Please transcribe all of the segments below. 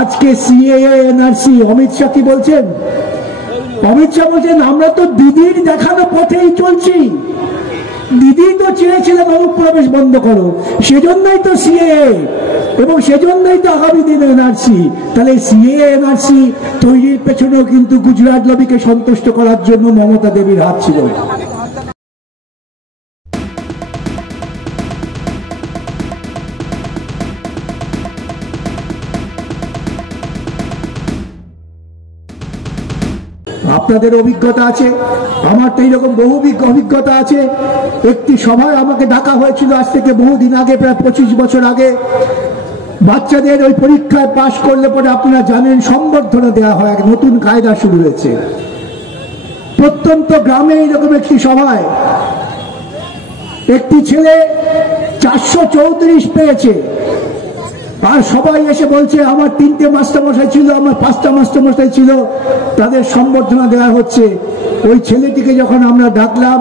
আজকে CAA NRC Amit Shah কি বলছেন? অমিত শাহ বলছেন আমরা তো দিদির দেখানো পথেই চলছি, দিদি তো চেয়েছিলেন অনুপ্রবেশ বন্ধ করো, সেজন্যই তো সিএএ এবং সেজন্যই তো আগামী দিন এনআরসি। তাহলে সিএএ এনআরসি তৈরির পেছনেও কিন্তু গুজরাট লবিকে সন্তুষ্ট করার জন্য মমতা দেবীর হাত ছিল। আপনাদের অভিজ্ঞতা আছে, আমার তো এইরকম বহু অভিজ্ঞতা আছে। একটি সভায় আমাকে ডাকা হয়েছিল আজ থেকে বহুদিন আগে, প্রায় 25 বছর আগে। বাচ্চাদের ওই পরীক্ষায় পাশ করলে পরে আপনারা জানেন সম্বর্ধনা দেওয়া হয়, এক নতুন কায়দা শুরু হয়েছে। প্রত্যন্ত গ্রামে এইরকম একটি সভায় একটি ছেলে 434 পেয়েছে, আর সবাই এসে বলছে আমার 3টে মাস্টারমশাই ছিল, আমার 5টা মাস্টারমশাই ছিল, তাদের সম্বর্ধনা দেওয়া হচ্ছে। ওই ছেলেটিকে যখন আমরা ডাকলাম,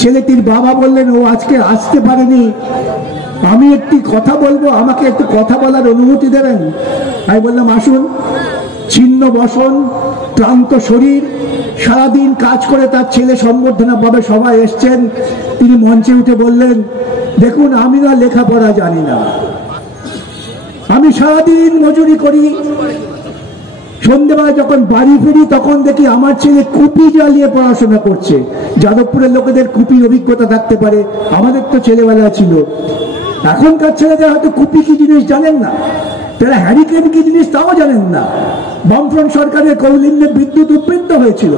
ছেলেটির বাবা বললেন ও আজকে আসতে পারেনি, আমি একটি কথা বলবো, আমাকে একটু কথা বলার অনুমতি দেবেন? আমি বললাম আসুন। ছিন্ন বসন, ক্লান্ত শরীর, সারাদিন কাজ করে তার ছেলে সম্বর্ধনা পাবে, সবাই এসছেন। তিনি মঞ্চে উঠে বললেন, দেখুন আমি না লেখাপড়া জানি না, আমি সারাদিন মজুরি করি, সন্ধ্যেবেলা যখন বাড়ি ফিরি তখন দেখি আমার ছেলে কুপি জ্বালিয়ে পড়াশোনা করছে। যাদবপুরের লোকেদের কুপির অভিজ্ঞতা থাকতে পারে, আমাদের তো ছেলেবেলা ছিল। এখনকার ছেলেদের হয়তো কুপি কি জিনিস জানেন না, তারা হ্যারিকেন কি জিনিস তাও জানেন না। বামফ্রন্ট সরকারের কৌলিন্যে বিদ্যুৎ উৎপন্ন হয়েছিল,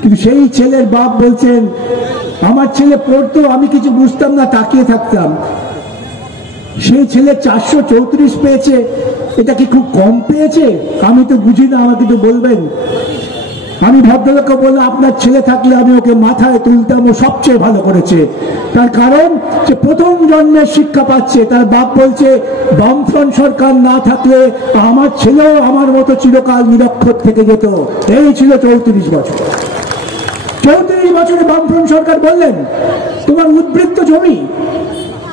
কিন্তু সেই ছেলের বাপ বলছেন আমার ছেলে পড়তো, আমি কিছু বুঝতাম না, তাকিয়ে থাকতাম। সেই ছেলে 434 পেয়েছে, এটা কি খুব কম পেয়েছে? আমি তো বুঝি না, আমাকে তো বলবেন। আমি ভদ্রলোককে বললাম আপনার ছেলে থাকলে আমি ওকে মাথায় তুলতাম, ও সবচেয়ে ভালো করেছে। তার কারণ যে প্রথম জন্মের শিক্ষা পাচ্ছে। তার বাপ বলছে বামফ্রন্ট সরকার না থাকলে আমার ছেলেও আমার মতো চিরকাল নিরক্ষর থেকে যেত। এই ছিল 34 বছর। 34 বছরে বামফ্রন্ট সরকার বললেন তোমার উদ্বৃত্ত জমি,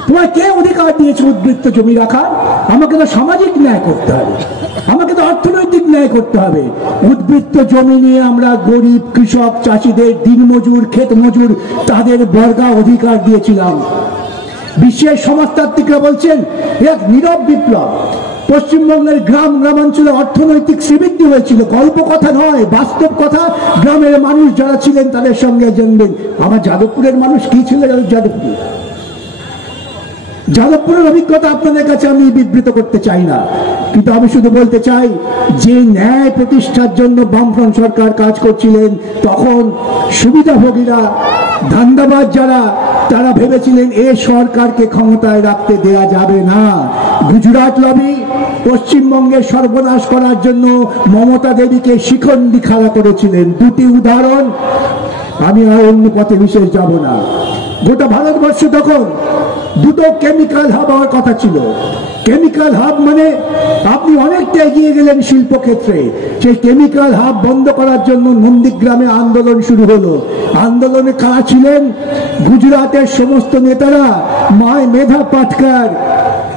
তোমার কে অধিকার দিয়েছে উদ্বৃত্ত জমি রাখার? আমাকে তো সামাজিক ন্যায় করতে হবে, আমাকে তো অর্থনৈতিক ন্যায় করতে হবে। উদ্বৃত্ত জমি নিয়ে আমরা গরিব কৃষক চাষিদের, দিনমজুর, ক্ষেত মজুর, তাদের বর্গা অধিকার দিয়েছিলাম। বিশ্বের সমাজতাত্ত্বিকরা বলছেন এক নীরব বিপ্লব। পশ্চিমবঙ্গের গ্রামাঞ্চলে অর্থনৈতিক শ্রীবৃদ্ধি হয়েছিল, গল্প কথা নয়, বাস্তব কথা। গ্রামের মানুষ যারা ছিলেন তাদের সঙ্গে জানবেন। আমার যাদবপুরের মানুষ কি ছিল? যাদবপুরের অভিজ্ঞতা আপনাদের কাছে আমি বিবৃত করতে চাই না, কিন্তু আমি শুধু বলতে চাই যে ন্যায় প্রতিষ্ঠার জন্য বামফ্রন্ট সরকার কাজ করছিলেন, তখন সুবিধাভোগীরা, ধান্দাবাজ যারা, তারা ভেবেছিলেন এ সরকারকে ক্ষমতায় রাখতে দেয়া যাবে না। গুজরাট লবি পশ্চিমবঙ্গের সর্বনাশ করার জন্য মমতা দেবীকে শিখন্ডি খাড়া করেছিলেন। দুটি উদাহরণ, আমি আর অন্য পথে বিশেষ যাব না। গোটা ভারতবর্ষ তখন দুটো কেমিক্যাল হাব হওয়ার কথা ছিল। কেমিক্যাল হাব মানে আপনি অনেকটা এগিয়ে গেলেন শিল্পক্ষেত্রে। সেই কেমিক্যাল হাব বন্ধ করার জন্য নন্দীগ্রামে আন্দোলন শুরু হলো। আন্দোলনে কারা ছিলেন? গুজরাটের সমস্ত নেতারা, মেধা পাটকার,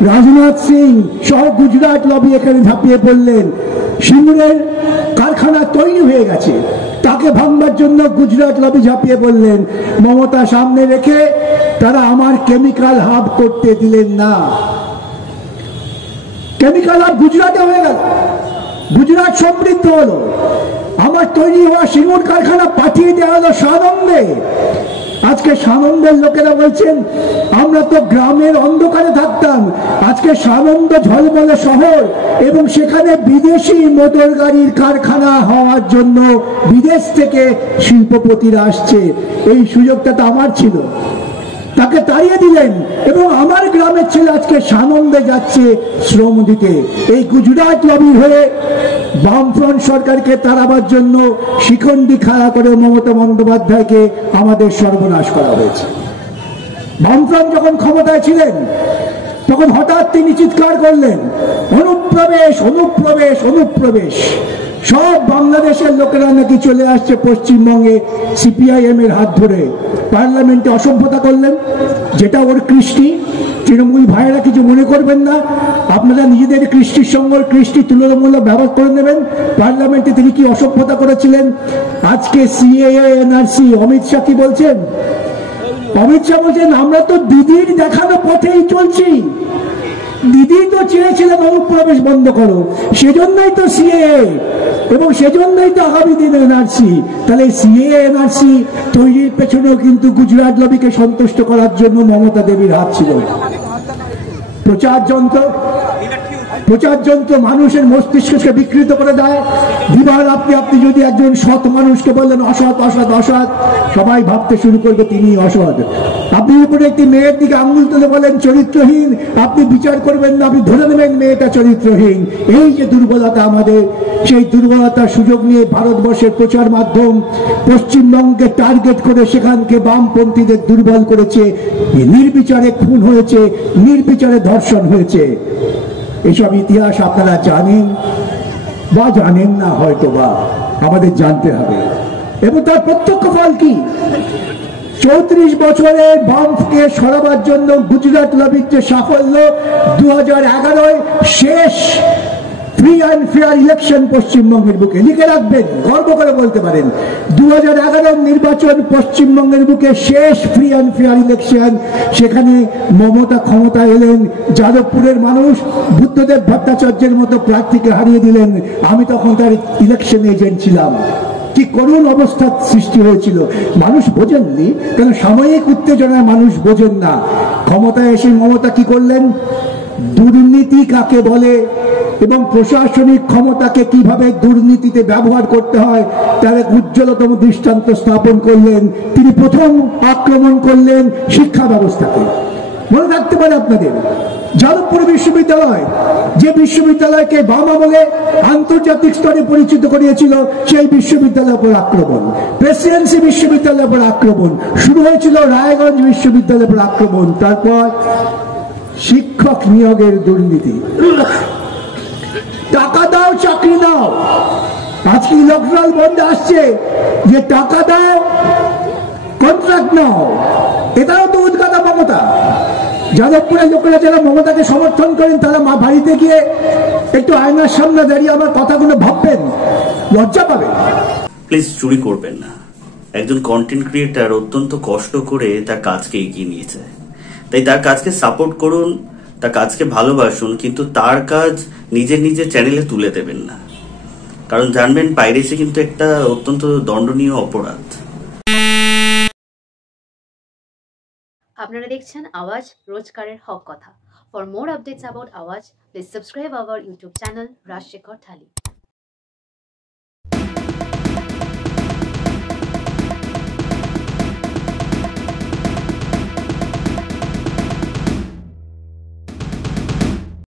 রাজনাথ সিং সহ গুজরাট লবি এখানে ঝাঁপিয়ে পড়লেন। সিঙ্গুরের কারখানা তৈরি হয়ে গেছে, তাকে ভাঙবার জন্য গুজরাট লবি ঝাঁপিয়ে পড়লেন। মমতা সামনে রেখে তারা আমার কেমিক্যাল হাব করতে দিলেন না। কেমিক্যাল হাব গুজরাটে হয়ে গেল, গুজরাট সমৃদ্ধ হলো। আমার তৈরি হওয়া সিঙ্গুর কারখানা পাঠিয়ে দেওয়া হলো সানন্দে। আজকে সানন্দের লোকেরা বলছেন আমরা তো গ্রামের অন্ধকারে থাকতাম, আজকে সানন্দ ঝলমলে শহর, এবং সেখানে বিদেশি মোটর গাড়ির কারখানা হওয়ার জন্য বিদেশ থেকে শিল্পপতিরা আসছে। এই সুযোগটা তো আমার ছিল, তাকে তাড়িয়ে দিলেন, এবং আমার গ্রামের ছেলে আজকে সানন্দে যাচ্ছে শ্রম দিতে। এই গুজরাট লবির হয়ে বামফ্রন্ট সরকারকে তাড়াবার জন্য শিখন্ডি খাড়া করে মমতা বন্দ্যোপাধ্যায়কে আমাদের সর্বনাশ করা হয়েছে। বামফ্রন্ট যখন ক্ষমতায় ছিলেন তখন হঠাৎ তিনি চিৎকার করলেন অনুপ্রবেশ, অনুপ্রবেশ, অনুপ্রবেশ। সব বাংলাদেশের লোকেরা নাকি চলে আসছে পশ্চিমবঙ্গে সিপিআইএম এর হাত ধরে। পার্লামেন্টে অসভ্যতা করলেন, যেটা ওর কৃষ্টি। তৃণমূল ভাইয়েরা কিছু মনে করবেন না, আপনারা নিজেদের কৃষ্টির সঙ্গে কৃষ্টি তুলনামূলক ব্যবহার করে নেবেন। পার্লামেন্টে তিনি কি অসভ্যতা করেছিলেন, আজকে সিএএ এনআরসি অমিত শাহ কি বলছেন? অমিত শাহ বলছেন আমরা তো দিদির দেখানো পথেই চলছি, দিদি তো চেয়েছিলেন অনুপ্রবেশ বন্ধ করো, সেজন্যই তো সিএএ এবং সেজন্যই তো আগামী দিনে এনআরসি। তাহলে সিএএ এনআরসি তৈরির পেছনেও কিন্তু গুজরাট লবিকে সন্তুষ্ট করার জন্য মমতা দেবীর হাত ছিল। প্রচার যন্ত্র মানুষের মস্তিষ্ককে বিকৃত করে দেয়। দিবার আপনি যদি একজন সৎ মানুষকে বললেন অসৎ অসৎ অসৎ, সবাই ভাবতে শুরু করবে তিনি অসৎ। আপনি উপরে একটি মেয়ের দিকে আঙুল তুলে বলেন চরিত্রহীন, আপনি বিচার করবেন না, আপনি ধরে নেবেন মেয়েটা চরিত্রহীন। এই যে দুর্বলতা আমাদের, সেই দুর্বলতার সুযোগ নিয়ে ভারতবর্ষের প্রচার মাধ্যম পশ্চিমবঙ্গকে টার্গেট করে সেখানকে বামপন্থীদের দুর্বল করেছে। নির্বিচারে খুন হয়েছে, নির্বিচারে ধর্ষণ হয়েছে। এসব ইতিহাস আপনারা জানেন বা জানেন না, হয়তো বা আমাদের জানতে হবে। এবং তার প্রত্যক্ষ ফল কি? 34 বছরে বামকে সরাবার জন্য গুজরাট লবির যে সাফল্য, 2011 শেষ ফ্রি অ্যান্ড ফেয়ার ইলেকশন পশ্চিমবঙ্গের বুকে, লিখে রাখবেন, গর্ব করে বলতে পারেন 2011 নির্বাচন পশ্চিমবঙ্গের বুকে শেষ ফ্রি অ্যান্ড ফেয়ার ইলেকশন। সেখানে মমতা ক্ষমতা এলেন, যাদবপুরের মানুষ বুদ্ধদেব ভট্টাচার্যের মতো প্রার্থীকে হারিয়ে দিলেন। আমি তখন তার ইলেকশন এজেন্ট ছিলাম। কি করুণ অবস্থার সৃষ্টি হয়েছিল, মানুষ বোঝেননি, কারণ সাময়িক উত্তেজনায় মানুষ বোঝেন না। ক্ষমতায় এসে মমতা কি করলেন? দুর্নীতি কাকে বলে এবং প্রশাসনিক ক্ষমতাকে কিভাবে দুর্নীতিতে ব্যবহার করতে হয় তার এক উজ্জ্বলতম দৃষ্টান্ত স্থাপন করলেন। তিনি প্রথম আক্রমণ করলেন শিক্ষা ব্যবস্থাকে। মনে রাখতে পারে আপনাদের, যাদবপুর বিশ্ববিদ্যালয়, যে বিশ্ববিদ্যালয়কে বাম আমলে আন্তর্জাতিক স্তরে পরিচিত করিয়েছিল, সেই বিশ্ববিদ্যালয়ের উপর আক্রমণ। প্রেসিডেন্সি বিশ্ববিদ্যালয়ের উপর আক্রমণ শুরু হয়েছিল, রায়গঞ্জ বিশ্ববিদ্যালয়ের উপর আক্রমণ। তারপর শিক্ষক নিয়োগের দুর্নীতি, টাকা দাও চাকরি দাও। আজকে ইলেকট্রাল বন্ডে আসছে যে টাকা দাও কন্ট্রাক্ট নাও, এটাও তো উদ্ঘাটা মমতা। যাদবপুরের লোকেরা যারা মমতাকে সমর্থন করেন তারা বাড়িতে গিয়ে একটু আয়নার সামনে দাঁড়িয়ে আমার কথাগুলো ভাববেন, লজ্জা পাবেন। প্লিজ চুরি করবেন না। একজন কন্টেন্ট ক্রিয়েটার অত্যন্ত কষ্ট করে তার কাজকে এগিয়ে নিয়েছে, তাই তার কাজকে সাপোর্ট করুন, তার কাজকে ভালোবাসুন, কিন্তু তার কাজ নিজের চ্যানেলে তুলে দেবেন না। কারণ জানবেন পাইরেসি কিন্তু একটা অত্যন্ত দণ্ডনীয় অপরাধ। আপনারা দেখছেন আওয়াজ, রোজকারের হক কথা। For more updates about Awaaz, please subscribe our YouTube channel Rajshekhar thali.